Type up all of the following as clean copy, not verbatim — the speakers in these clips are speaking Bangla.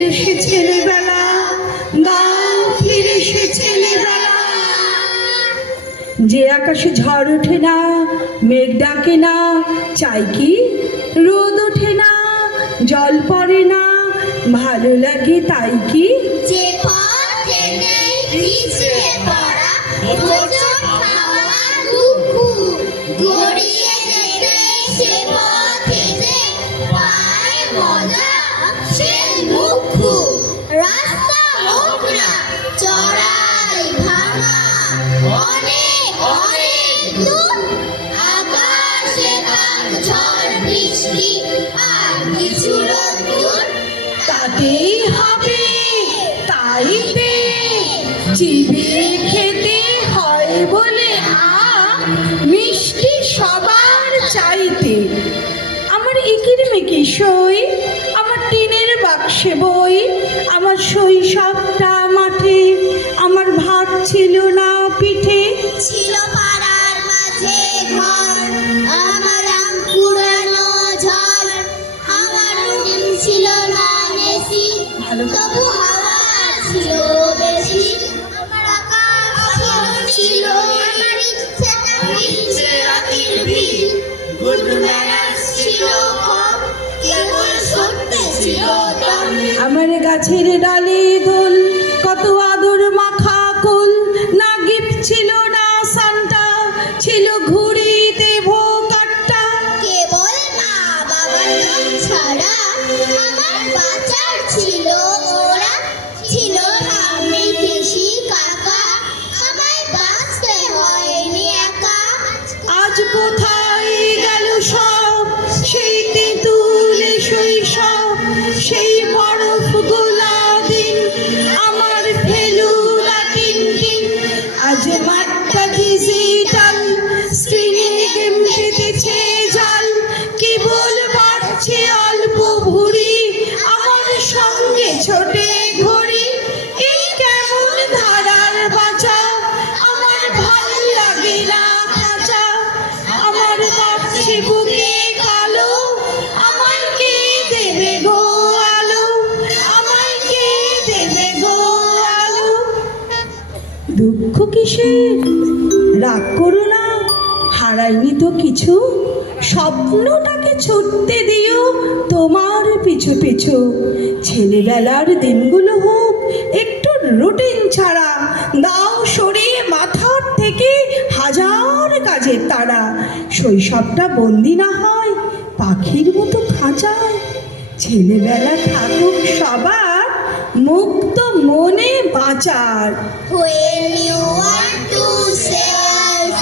এসে ছেলেবেলা, গাও ফিরে সে ছেলেবেলা। যে আকাশে ঝড় ওঠে না, মেঘ ডাকে না, চাই কি রোদ ওঠে না, জল পড়ে না, ভালো লাগে তাই কি। যে পথে নেই পিছলে পড়া, ভোজন খাওয়া দুঃখ, গড়িয়ে যেতে সে পথে যে পায় মজা সে মুখ। রাস্তা হোক না চড়াই ভাঙা, অনেক অনেক দূর, আকাশে কাল ঝড় বৃষ্টি আর কিছু রোদ্দুর, তাতেই হবে তাই দে, চিবিয়ে খেতে হয় বলে মিষ্টি সবার চাইতে। আমার ইকির মিকি সই, আমার টিনের বাক্সে বই, আমার শৈশবটা মাঠে, আমার ভাত ছিল না পিঠে। ছিল পাড়ার মাঝে ঘর, আমার আম কুড়ানো ঝড়, আমার রুম ছিল না এসি, তবু হাওয়া ছিল বেশি, আমার আকাশ ছিল আমার ইচ্ছেটা মিলছে রাতের ভিড়, গুড ম্যানার্স ছিল কম, কেবল সত্যি ছিল দম। আমার গাছের ডালে দোল, কত আদর মাখা কুল, না গিফট ছিল না সান্টা, ছিল ঘুড়িতে ভোকাট্টা। কেবল মা বাবার নাম ছাড়া আমার বাঁচার ছিল ওরা, ছিল ঠাম্মি পিসি কাকা, আমায় বাঁচতে হয়নি একা। আজ কোথায় গেল সব সেই তেঁতুলে শৈশব, সেই বরফ গোলা দিন, আমার ফেলুদা টিনটিন। আজ মাঠটা ডিজিটাল, স্ক্রিনে গেম পেতেছে জাল, কেবল বাড়ছে অল্প ভুঁড়ি, আমার সঙ্গে ছোটে ঘড়ি। এই কেমন ধারার বাঁচা, আমার ভাল লাগে না খাঁচা, আমার বাড়ছে বুকে কালো, আমায় কে দেবে গো আলো, আমায় কে দেবে গো আলো। দুঃখ কিসের, রাগ করো না, হারাইনি তো কিছু, স্বপ্নটাকে ছুটতে দিও তোমার পিছু পিছু। ছেলেবেলার দিনগুলো হোক একটু রুটিন ছাড়া, দাও সরিয়ে মাথার থেকে হাজার কাজের তারা। শৈশবটা বন্দি না হয় পাখির মতো খাঁচায়, ছেলেবেলা থাকুক সবার মুক্ত মনে বাঁচার। When you want to say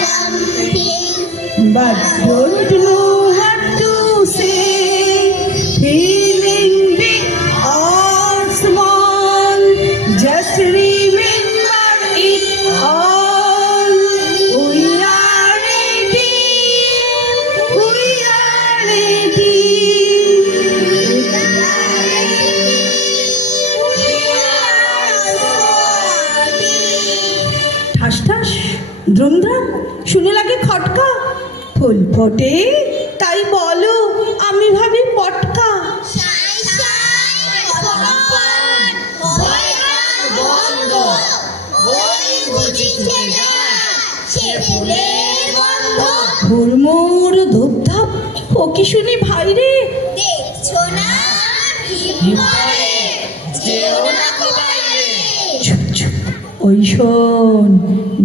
something, But don't know what to say, feeling big or small, just remember it all. We are a team, we are a team. ঠাস ঠাস দ্রুমদ্রাম শুনে লাগে খটকা, ফুল ফোটে তাই বলো আমি ভাবি পটকা। সাই সাই ভগবান, ভয়গান বন্ধ, বই বুঝিছে না সে ফুলের গন্ধ। হুড়মুড় ধূপধাপ ও কি শুনি ভাই রে, দেখছো না হিম করে, যেও না কো বাইরে। চুপ চুপ ওই শোন,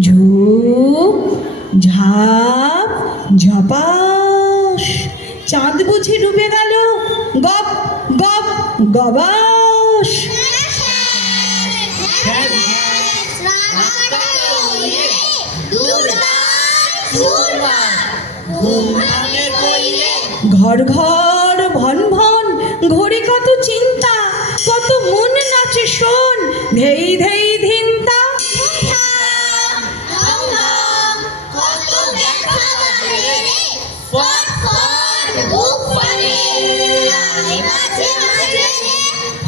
ঝুপ ঝাপ ঝপাস, চাঁদ বুঝি ডুবে গেল, গপ গপ গবাস। ঘর ঘর ভন ভন ঘড়ি কত চিন্তা, কত মন নাচে শোন, ধেই ধেই ধিনতা।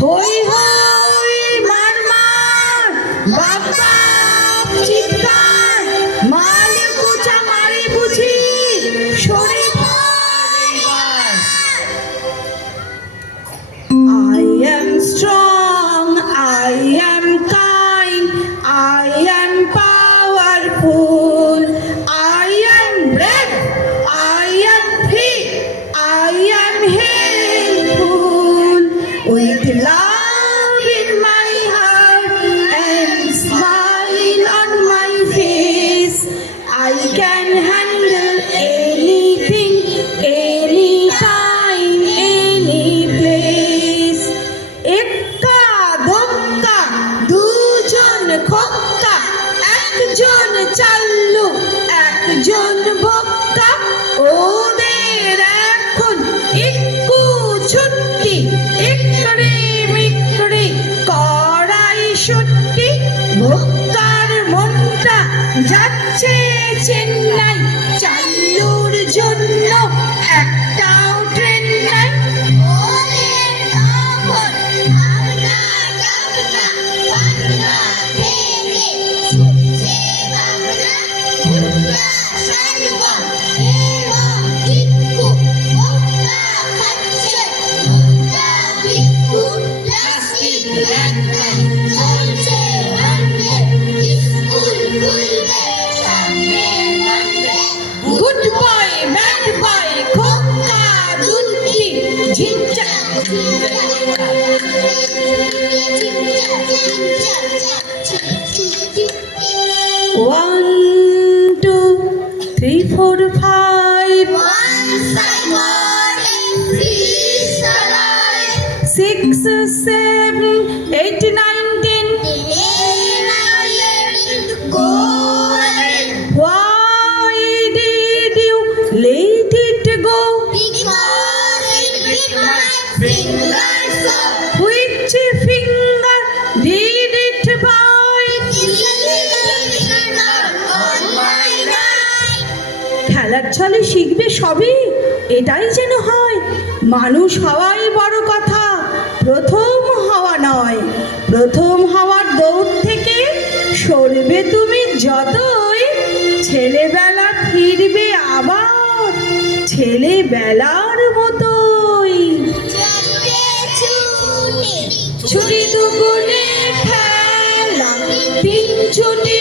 হই হই মার মার, বাপ বাপ চিৎকার, মালে কুচা মারি বুঝি সরে পড়। আয় দুজন চাল্লু একজন বক্তা, ওদের এখন একটু ছুটি, একড়ে মিকড়ে কড়াই সত্যি। বক্তার মনটা যাচ্ছে চেন্নাই, চাল্লুর জন্য একটাও ট্রেন নাই। ওদের তখন ভাবনা ভাবনা ভাবনা ভেঙে ছুটছে ভাবনা, ভুট্টা শালগম এবং ভিক্ষু। বক্তা খাচ্ছে ভুট্টা ভিক্ষু, প্লাস্টিক ব্যাগ নাই চলছে ভাঙে, স্কুল খুলবে সামনে মানবে। গুড বয় ব্যাড বয় খোকা দুলকি ঝিঞ্চা। One two three four five, six seven eight nine ten. Why did you let it go? Which finger did it bite? খেলার ছলে শিখবে সবই, এটাই যেন হয়। মানুষ হওয়াই বড় কথা, প্রথম হওয়া নয়। প্রথম হওয়ার দৌড় থেকে সরবে তুমি যতই, ছেলেবেলা ফিরবে আবার ছেলেবেলার মতোই। ছুটি দুগুণে খেলা, তিন ছুটি